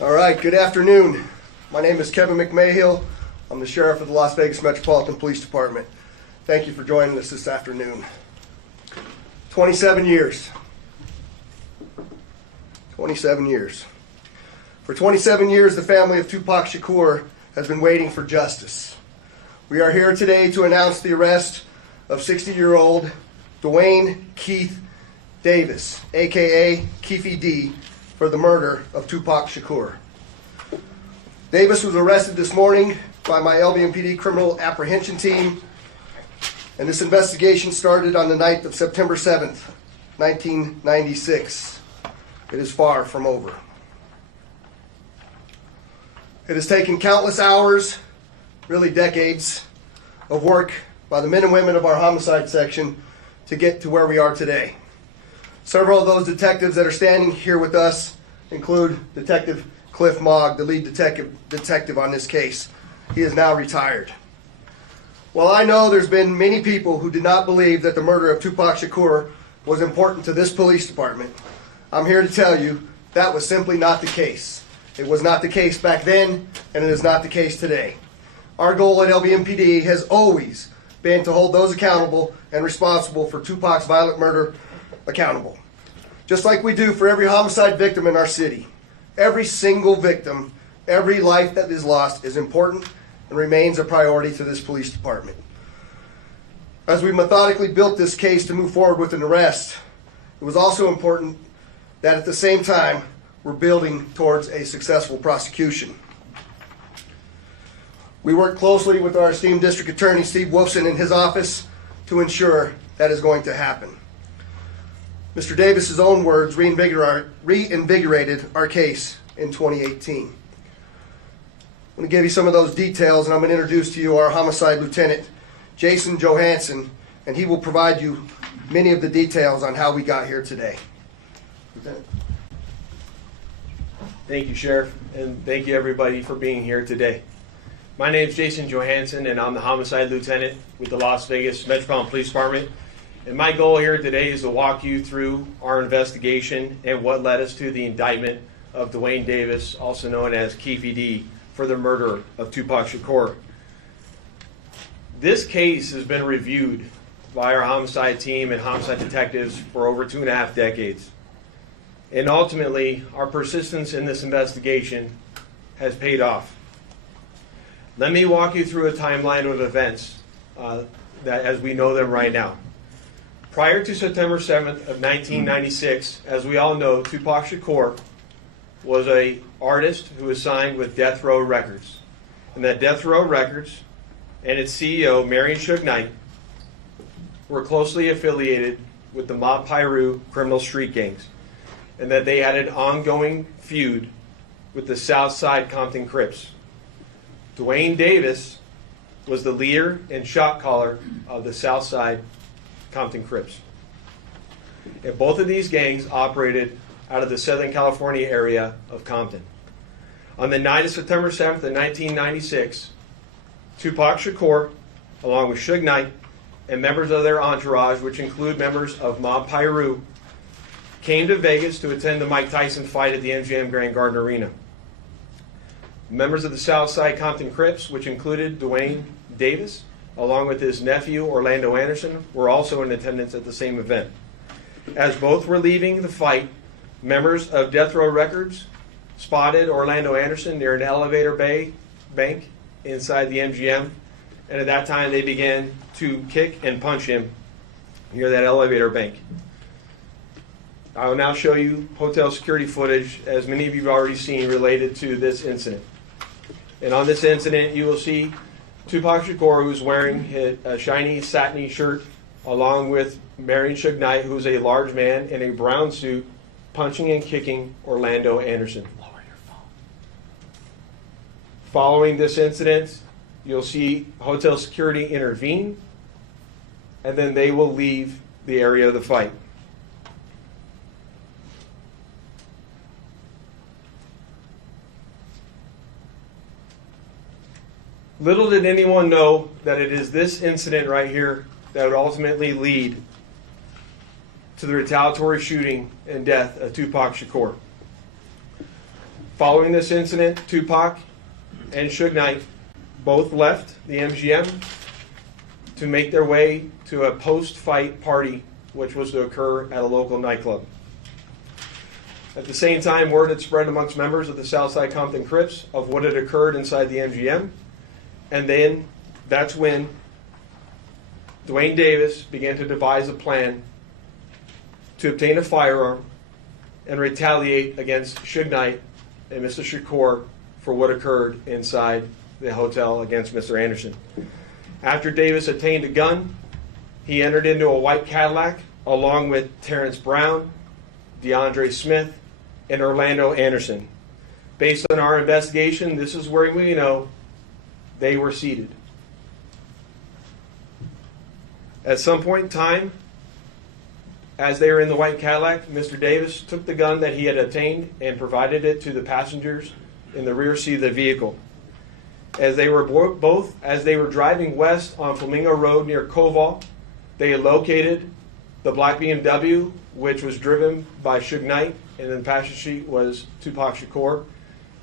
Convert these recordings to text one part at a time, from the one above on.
All right, good afternoon. My name is Kevin McMahill. I'm the sheriff of the Las Vegas Metropolitan Police Department. Thank you for joining us this afternoon. 27 years. 27 years. For 27 years, the family of Tupac Shakur has been waiting for justice. We are here today to announce the arrest of 60-year-old Duane Keith Davis, aka Keffe D, for the murder of Tupac Shakur. Davis was arrested this morning by my LVMPD criminal apprehension team, and this investigation started on the night of September 7th, 1996. It is far from over. It has taken countless hours, really decades, of work by the men and women of our homicide section to get to where we are today. Several of those detectives that are standing here with us include Detective Cliff Mogg, the lead detective on this case. He is now retired. While I know there's been many people who did not believe that the murder of Tupac Shakur was important to this police department, I'm here to tell you that was simply not the case. It was not the case back then, and it is not the case today. Our goal at LVMPD has always been to hold those accountable and responsible for Tupac's violent murder accountable. Just like we do for every homicide victim in our city. Every single victim, every life that is lost is important and remains a priority to this police department. As we methodically built this case to move forward with an arrest, it was also important that at the same time we're building towards a successful prosecution. We work closely with our esteemed district attorney, Steve Wolfson, in his office to ensure that is going to happen. Mr. Davis's own words reinvigorated our case in 2018. I'm going to give you some of those details, and I'm going to introduce to you our homicide lieutenant, Jason Johansson, and he will provide you many of the details on how we got here today. Lieutenant. Thank you, Sheriff, and thank you everybody for being here today. My name is Jason Johansson, and I'm the homicide lieutenant with the Las Vegas Metropolitan Police Department. And my goal here today is to walk you through our investigation and what led us to the indictment of Duane Davis, also known as Keffe D, for the murder of Tupac Shakur. This case has been reviewed by our homicide team and homicide detectives for over 2.5 decades. And ultimately, our persistence in this investigation has paid off. Let me walk you through a timeline of events that as we know them right now. Prior to September 7th of 1996, as we all know, Tupac Shakur was an artist who was signed with Death Row Records. And that Death Row Records and its CEO, Marion Suge Knight, were closely affiliated with the Mob Piru criminal street gangs, and that they had an ongoing feud with the Southside Compton Crips. Duane Davis was the leader and shot caller of the Southside Compton Crips. And both of these gangs operated out of the Southern California area of Compton. On the night of September 7th of 1996, Tupac Shakur, along with Suge Knight and members of their entourage, which include members of Mob Piru, came to Vegas to attend the Mike Tyson fight at the MGM Grand Garden Arena. Members of the Southside Compton Crips, which included Duane Davis, along with his nephew Orlando Anderson, were also in attendance at the same event. As both were leaving the fight, members of Death Row Records spotted Orlando Anderson near an elevator bank inside the MGM, and at that time they began to kick and punch him near that elevator bank. I will now show you hotel security footage, as many of you have already seen, related to this incident. And on this incident, you will see Tupac Shakur, who's wearing a shiny satiny shirt, along with Marion Suge Knight, who's a large man in a brown suit, punching and kicking Orlando Anderson. Lower your phone. Following this incident, you'll see hotel security intervene, and then they will leave the area of the fight. Little did anyone know that it is this incident right here that would ultimately lead to the retaliatory shooting and death of Tupac Shakur. Following this incident, Tupac and Suge Knight both left the MGM to make their way to a post-fight party, which was to occur at a local nightclub. At the same time, word had spread amongst members of the Southside Compton Crips of what had occurred inside the MGM, and then that's when Duane Davis began to devise a plan to obtain a firearm and retaliate against Suge Knight and Mr. Shakur for what occurred inside the hotel against Mr. Anderson. After Davis obtained a gun, he entered into a white Cadillac along with Terrence Brown, DeAndre Smith, and Orlando Anderson. Based on our investigation, this is where we know they were seated. At some point in time, as they were in the white Cadillac, Mr. Davis took the gun that he had obtained and provided it to the passengers in the rear seat of the vehicle. As they were driving west on Flamingo Road near Koval, they had located the black BMW, which was driven by Suge Knight, and in the passenger seat was Tupac Shakur.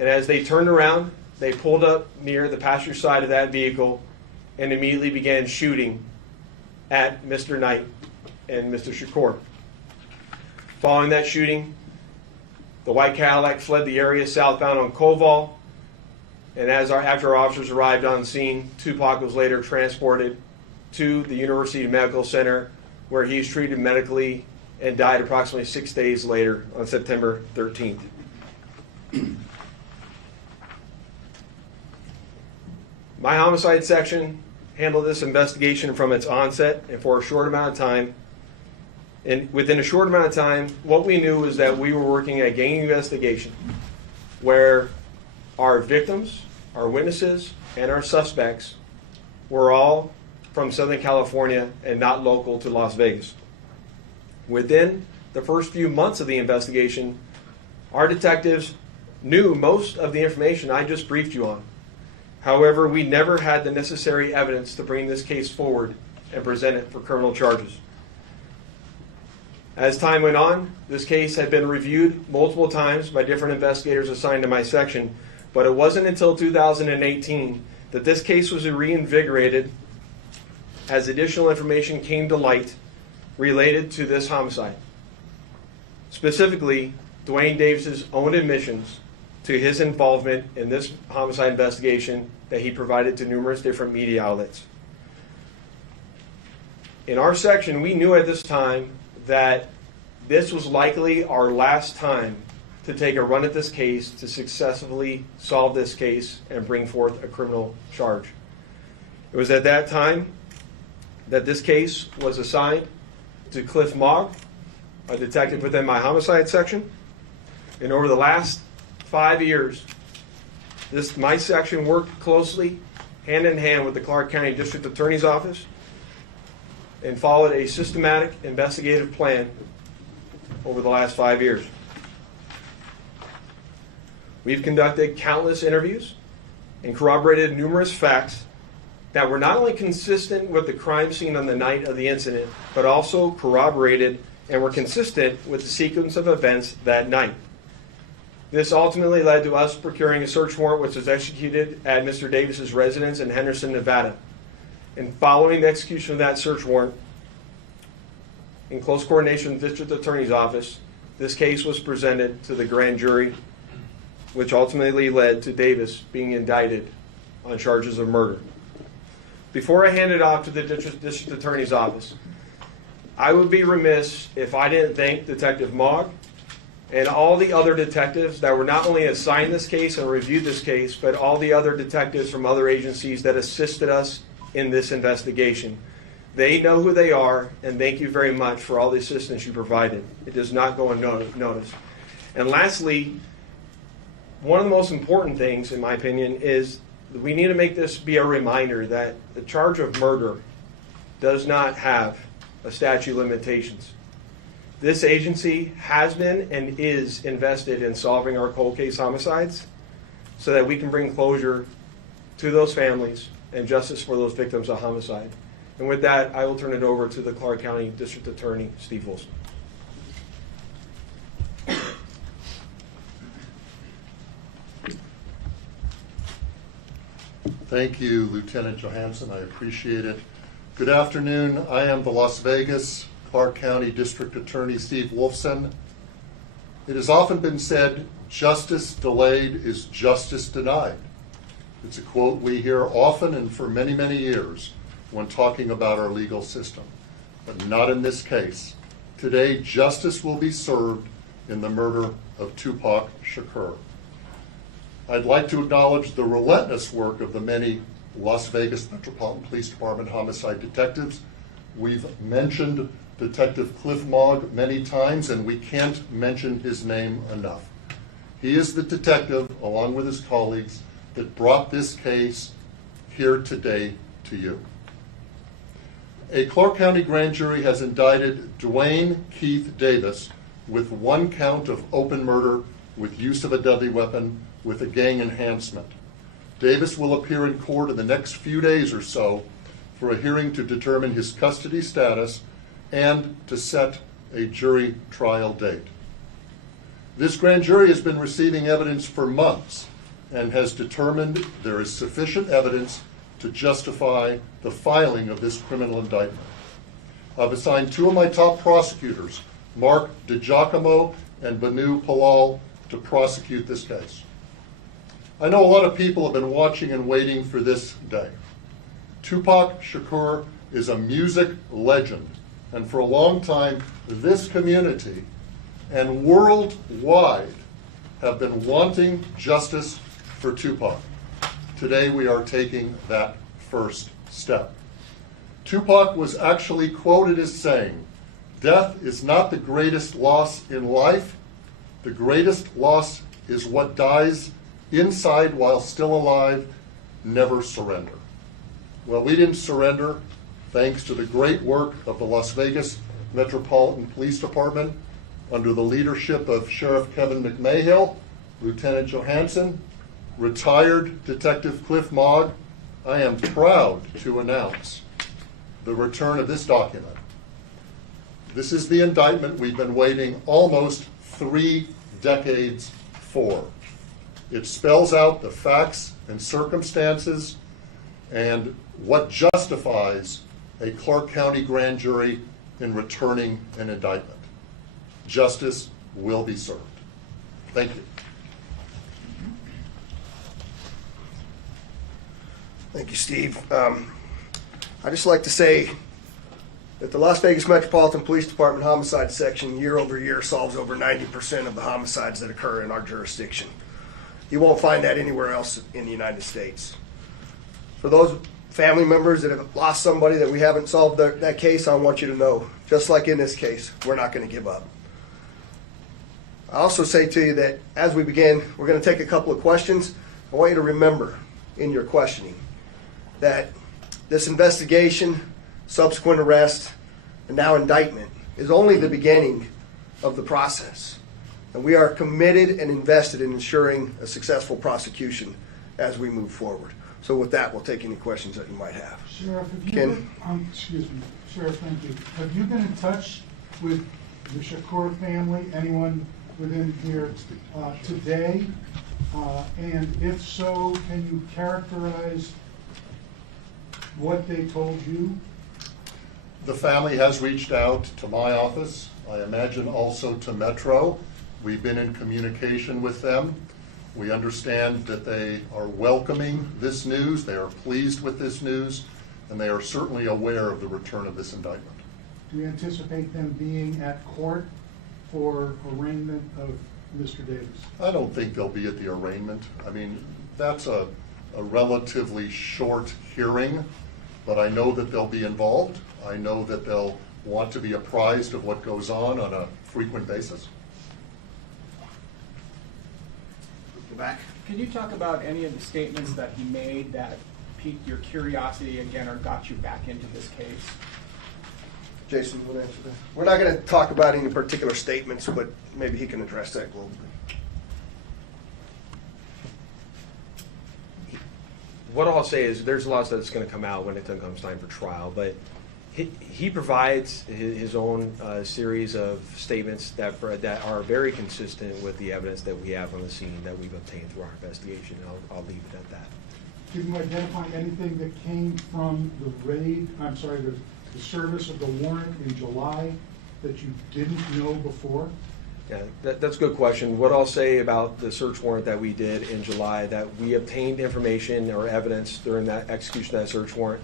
And as they turned around, they pulled up near the passenger side of that vehicle and immediately began shooting at Mr. Knight and Mr. Shakur. Following that shooting, the white Cadillac fled the area southbound on Koval, and after our officers arrived on scene, Tupac was later transported to the University Medical Center, where he was treated medically and died approximately 6 days later on September 13th. My homicide section handled this investigation from its onset and for a short amount of time. And within a short amount of time, what we knew was that we were working a gang investigation where our victims, our witnesses, and our suspects were all from Southern California and not local to Las Vegas. Within the first few months of the investigation, our detectives knew most of the information I just briefed you on. However, we never had the necessary evidence to bring this case forward and present it for criminal charges. As time went on, this case had been reviewed multiple times by different investigators assigned to my section, but it wasn't until 2018 that this case was reinvigorated as additional information came to light related to this homicide. Specifically, Duane Davis's own admissions to his involvement in this homicide investigation that he provided to numerous different media outlets. In our section, we knew at this time that this was likely our last time to take a run at this case to successfully solve this case and bring forth a criminal charge. It was at that time that this case was assigned to Cliff Mogg, a detective within my homicide section. And over the last 5 years, my section worked closely, hand in hand with the Clark County District Attorney's Office and followed a systematic investigative plan over the last 5 years. We've conducted countless interviews and corroborated numerous facts that were not only consistent with the crime scene on the night of the incident, but also corroborated and were consistent with the sequence of events that night. This ultimately led to us procuring a search warrant which was executed at Mr. Davis's residence in Henderson, Nevada. And following the execution of that search warrant, in close coordination with the District Attorney's Office, this case was presented to the grand jury, which ultimately led to Davis being indicted on charges of murder. Before I hand it off to the District Attorney's Office, I would be remiss if I didn't thank Detective Mogg and all the other detectives that were not only assigned this case and reviewed this case, but all the other detectives from other agencies that assisted us in this investigation. They know who they are, and thank you very much for all the assistance you provided. It does not go unnoticed. And lastly, one of the most important things, in my opinion, is we need to make this be a reminder that the charge of murder does not have a statute of limitations. This agency has been and is invested in solving our cold case homicides so that we can bring closure to those families and justice for those victims of homicide. And with that, I will turn it over to the Clark County District Attorney, Steve Wilson. Thank you, Lieutenant Johansson. I appreciate it. Good afternoon. I am the Las Vegas, Clark County District Attorney Steve Wolfson. It has often been said, justice delayed is justice denied. It's a quote we hear often and for many, many years when talking about our legal system, but not in this case. Today, justice will be served in the murder of Tupac Shakur. I'd like to acknowledge the relentless work of the many Las Vegas Metropolitan Police Department homicide detectives. We've mentioned Detective Cliff Mogg many times, and we can't mention his name enough. He is the detective, along with his colleagues, that brought this case here today to you. A Clark County grand jury has indicted Duane Keith Davis with 1 count of open murder with use of a deadly weapon with a gang enhancement. Davis will appear in court in the next few days or so for a hearing to determine his custody status and to set a jury trial date. This grand jury has been receiving evidence for months and has determined there is sufficient evidence to justify the filing of this criminal indictment. I've assigned 2 of my top prosecutors, Mark DiGiacomo and Banu Palal, to prosecute this case. I know a lot of people have been watching and waiting for this day. Tupac Shakur is a music legend, and for a long time, this community and worldwide have been wanting justice for Tupac. Today, we are taking that first step. Tupac was actually quoted as saying, "Death is not the greatest loss in life. The greatest loss is what dies inside while still alive. Never surrender." Well, we didn't surrender thanks to the great work of the Las Vegas Metropolitan Police Department under the leadership of Sheriff Kevin McMahill, Lieutenant Johansson, retired Detective Cliff Mogg. I am proud to announce the return of this document. This is the indictment we've been waiting almost 3 decades for. It spells out the facts and circumstances and what justifies a Clark County grand jury in returning an indictment. Justice will be served. Thank you. Thank you, Steve. I'd just like to say that the Las Vegas Metropolitan Police Department Homicide Section year over year solves over 90% of the homicides that occur in our jurisdiction. You won't find that anywhere else in the United States. For those family members that have lost somebody that we haven't solved that case, I want you to know, just like in this case, we're not going to give up. I also say to you that as we begin, we're going to take a couple of questions. I want you to remember in your questioning that this investigation, subsequent arrest, and now indictment is only the beginning of the process. And we are committed and invested in ensuring a successful prosecution as we move forward. So with that, we'll take any questions that you might have. Sheriff, have you Ken? excuse me, Sheriff, thank you. Have you been in touch with the Shakur family, anyone within here today? And if so, can you characterize what they told you? The family has reached out to my office, I imagine also to Metro. We've been in communication with them. We understand that they are welcoming this news, they are pleased with this news, and they are certainly aware of the return of this indictment. Do you anticipate them being at court for arraignment of Mr. Davis? I don't think they'll be at the arraignment. I mean, that's a relatively short hearing, but I know that they'll be involved. I know that they'll want to be apprised of what goes on a frequent basis. Go back. Can you talk about any of the statements that he made that piqued your curiosity again or got you back into this case? Jason, you want to answer that? We're not going to talk about any particular statements, but maybe he can address that globally. What I'll say is there's a lot that's going to come out when it comes time for trial, but he provides his own series of statements that are very consistent with the evidence that we have on the scene that we've obtained through our investigation. I'll leave it at that. can you identify anything that came from the raid, I'm sorry, the service of the warrant in July that you didn't know before? Yeah, that's a good question. What I'll say about the search warrant that we did in July, that we obtained information or evidence during that execution of that search warrant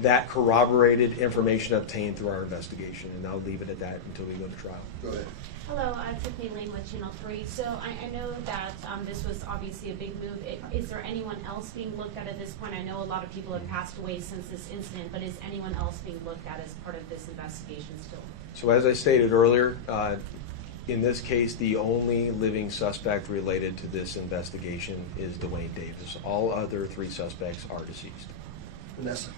that corroborated information obtained through our investigation, and I'll leave it at that until we go to trial. Go ahead. Hello, Tiffany Lane with Channel 3. So I know that this was obviously a big move. Is there anyone else being looked at this point? I know a lot of people have passed away since this incident, but is anyone else being looked at as part of this investigation still? So as I stated earlier, in this case, the only living suspect related to this investigation is Duane Davis. All other 3 suspects are deceased. Vanessa.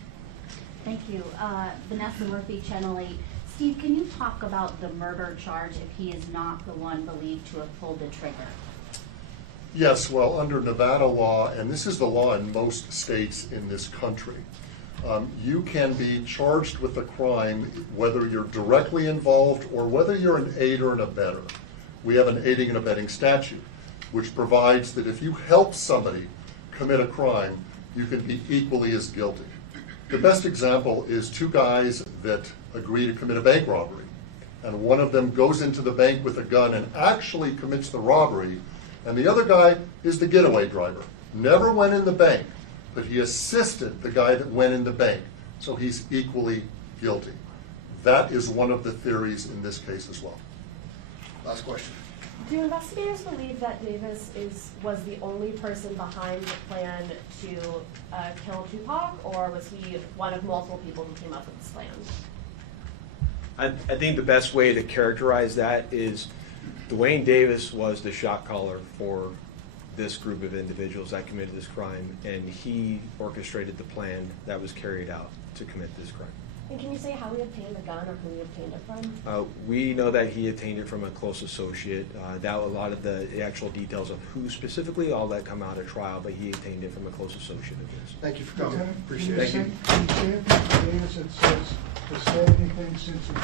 Thank you. Vanessa Murphy, Channel 8. Steve, can you talk about the murder charge if he is not the one believed to have pulled the trigger? Yes, well, under Nevada law, and this is the law in most states in this country, you can be charged with a crime whether you're directly involved or whether you're an aider and abettor. We have an aiding and abetting statute, which provides that if you help somebody commit a crime, you can be equally as guilty. The best example is 2 guys that agree to commit a bank robbery, and one of them goes into the bank with a gun and actually commits the robbery, and the other guy is the getaway driver. Never went in the bank, but he assisted the guy that went in the bank, so he's equally guilty. That is one of the theories in this case as well. Last question. Do investigators believe that Davis was the only person behind the plan to kill Tupac, or was he one of multiple people who came up with this plan? I think the best way to characterize that is Duane Davis was the shot caller for this group of individuals that committed this crime, and he orchestrated the plan that was carried out to commit this crime. And can you say how he obtained the gun or who he obtained it from? We know that he obtained it from a close associate. That a lot of the actual details of who specifically, all that come out at trial, but he obtained it from a close associate of his. Thank you for coming. Lieutenant, Appreciate it. Can you say if Davis had said anything since he